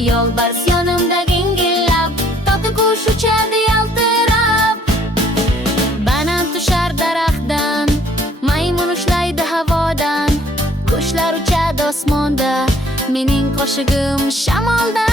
Yo'lbars yonimda gingillab, toti qush uchadi yaltirab. Banan tushar daraxtdan, maymun ushlaydi havodan. Qushlar uchadi osmonda, mening qo'shig'im shamolda.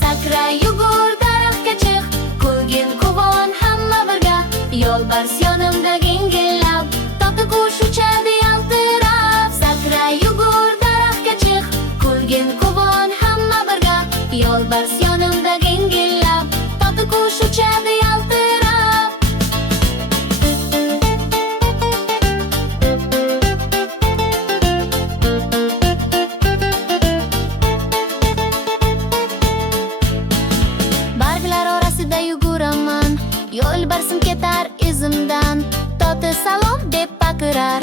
Sakra yugur daraxtga chiq, kulgin quvon hamma birga. Yo'lbars yonimda gingillab, toti qush uchadi yaltirab. Sakra yugur daraxtga chiq, kulgin quvon hamma birga. Yo'lbars yonimda gingillab, toti qush uchadi yaltirab. Barglar orasida yuguraman, yo'lbarsim ketar izimdan. Toti salom deb baqirar,